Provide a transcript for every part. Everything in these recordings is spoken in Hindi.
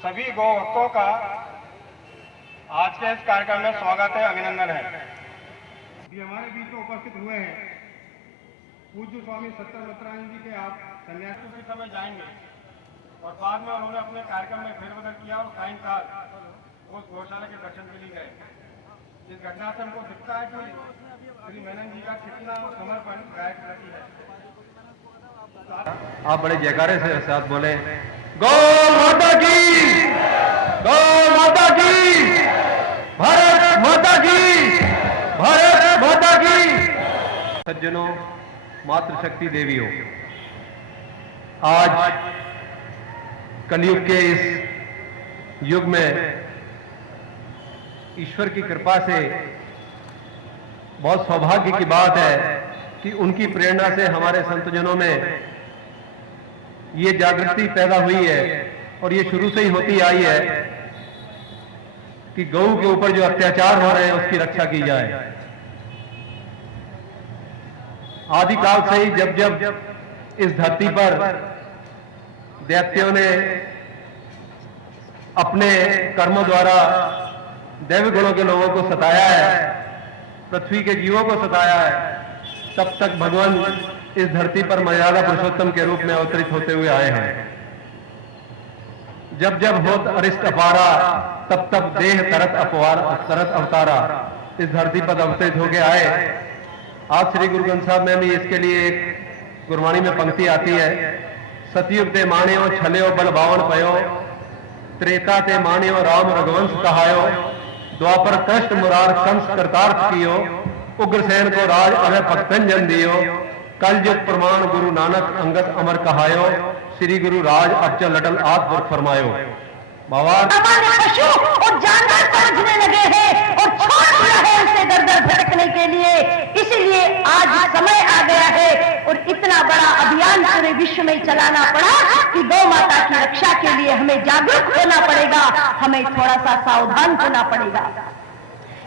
सभी गौ भक्तों का आज के इस कार्यक्रम में स्वागत है, अभिनंदन है। अभी हमारे बीच में उपस्थित हुए हैं पूज्य स्वामी सत्तर मित्रानंद जी के आप सन्यासी के समय जाएंगे और बाद में उन्होंने अपने कार्यक्रम में फेरबदल किया और सायंकाल उस गौशाला के दर्शन के लिए गए। इस घटना से हमको दिखता है कि श्री मेनन जी का कितना समर्पण गाय के प्रति है। आप बड़े जयकारे से साथ बोले, गौ माता की, गौ माता की, भारत माता की, भारत माता की। सज्जनों, मातृशक्ति देवियों, आज कलयुग के इस युग में ईश्वर की कृपा से बहुत सौभाग्य की बात है कि उनकी प्रेरणा से हमारे संतजनों में ये जागृति पैदा हुई है और ये शुरू से ही होती आई है कि गौ के ऊपर जो अत्याचार हो रहे हैं उसकी रक्षा की जाए। आदिकाल से ही जब जब इस धरती पर दैत्यों ने अपने कर्मों द्वारा दैव गुणों के लोगों को सताया है, पृथ्वी के जीवों को सताया है, तब तक भगवान इस धरती पर मर्यादा पुरुषोत्तम के रूप में अवतरित होते हुए आए हैं। जब जब होत अरिष्ट अपारा, तब तब देह तरत अवतारा इस धरती पर अवतरित होके आए। आज श्री गुरु ग्रंथ साहब में भी इसके लिए एक गुरबाणी में पंक्ति आती है, सतयुग ते माण्यो छल्यो बल बावन पयो, त्रेता ते माण्यो राम रघुवंश कहायो, द्वापर कृष्ण मुरार कंस करतार्थ कियो, उग्रसेन को राज अभय भक्तंजन दियो, कलयुग प्रमाण गुरु नानक अंगद अमर कहायो, श्री गुरु राज अबचल लटल आत्म फरमायो। पशु और जानवर समझने लगे हैं और छोड़ दिया है उसे दर दर भटकने के लिए। इसलिए आज समय आ गया है और इतना बड़ा अभियान पूरे विश्व में चलाना पड़ा कि गौ माता की रक्षा के लिए हमें जागरूक होना पड़ेगा, हमें थोड़ा सा सावधान होना पड़ेगा।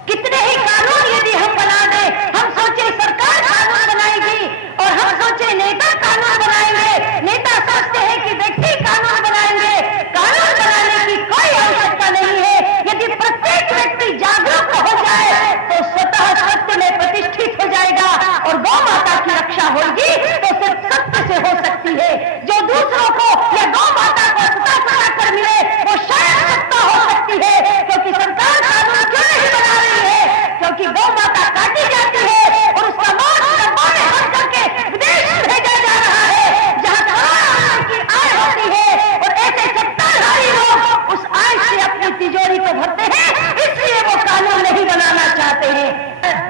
कितने ही कानून यदि हम बना दें, हम सोचे सरकार कानून बनाएगी और हम सोचे नेता कानून बनाएंगे, नेता सोचते हैं कि व्यक्ति कानून बनाएंगे, कानून बनाने की कोई आवश्यकता नहीं है। यदि प्रत्येक व्यक्ति जागरूक हो जाए तो स्वतः सत्य में प्रतिष्ठित हो जाएगा और गौ माता की रक्षा होगी तो सिर्फ सत्य से हो सकती है। जो दूसरों को या गौ माता को सत्ता कर मिले वो शायद सत्ता हो सकती है, क्योंकि सरकार कानून क्यों नहीं बना रही है? क्योंकि गौ माता काटी जाती है और उसका मांस डब्बों में भर करके विदेश भेजा जा रहा है, जहां करोड़ों की आय होती है और ऐसे सत्ताधारी लोग उस आय से अपनी तिजोरी को भरते हैं, इसलिए वो कानून नहीं बनाना चाहते हैं।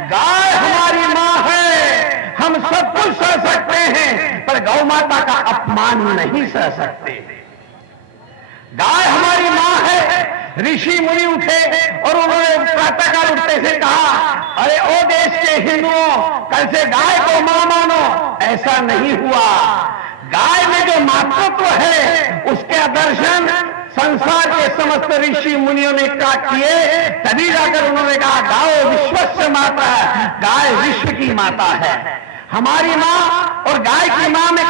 गाय हमारी माँ है, हम सब कुछ सह सकते हैं पर गौ माता का अपमान नहीं सह सकते। गाय हमारी माँ है। ऋषि मुनि उठे और उन्होंने प्रातःकाल उठते से कहा, अरे ओ देश के हिंदुओं, कल से गाय को मां मानो। ऐसा नहीं हुआ। गाय में जो मातृत्व है उसके दर्शन संसार के समस्त ऋषि मुनियों ने किए, तभी जाकर उन्होंने कहा गाय विश्वस्य माता है, गाय विश्व की माता है। हमारी माँ और गाय की माँ में,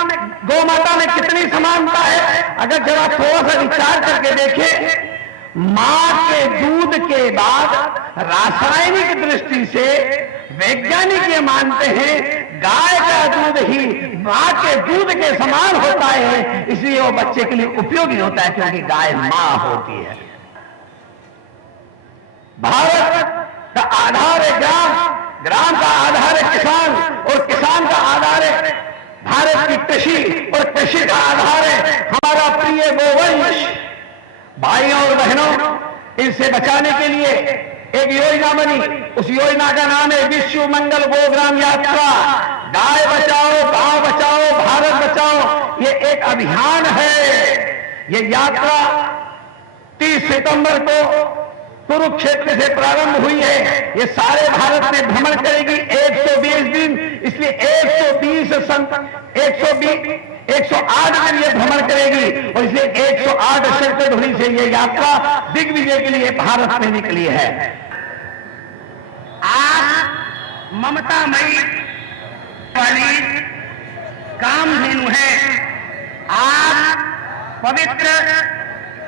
गौ माता में कितनी समानता है? अगर जरा थोड़ा सा विचार करके देखें, मां के दूध के बाद रासायनिक दृष्टि से वैज्ञानिक ये मानते हैं गाय का दूध ही मां के दूध के समान होता है, इसलिए वो बच्चे के लिए उपयोगी होता है, क्योंकि गाय मां होती है। भारत का आधार है ग्राम, ग्राम का आधार है किसान और किसान का आधार है भारत की कृषि और कृषि का आधार है हमारा प्रिय गोवंश। भाइयों और बहनों, इसे बचाने के लिए एक योजना बनी, उस योजना का नाम है विश्व मंगल गोग्राम यात्रा। गाय बचाओ, गांव बचाओ, भारत बचाओ, ये एक अभियान है। ये यात्रा 30 सितंबर को कुरुक्षेत्र से प्रारंभ हुई है। ये सारे भारत में भ्रमण करेगी 120 दिन, इसलिए 108 दिन ये भ्रमण करेगी और इसलिए 108 शक्ति से ये यात्रा दिग्विजय के लिए भारत में निकली है। आप ममतामयी वाली कामधेनु है, आप पवित्र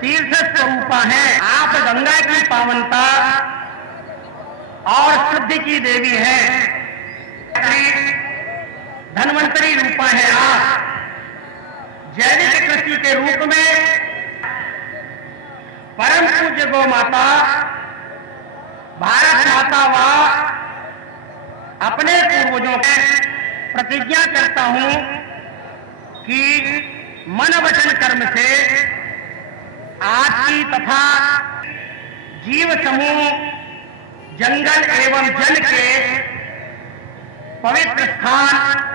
तीर्थ स्वरूपा हैं। आप गंगा की पावनता और शुद्धि की देवी हैं। धन्वंतरी रूपा है आप। जैविक कृषि के रूप में परम पूज्य गौ माता, भारत माता व अपने पूर्वजों के प्रतिज्ञा करता हूं कि मन वचन कर्म से आपकी तथा जीव समूह जंगल एवं जल के पवित्र स्थान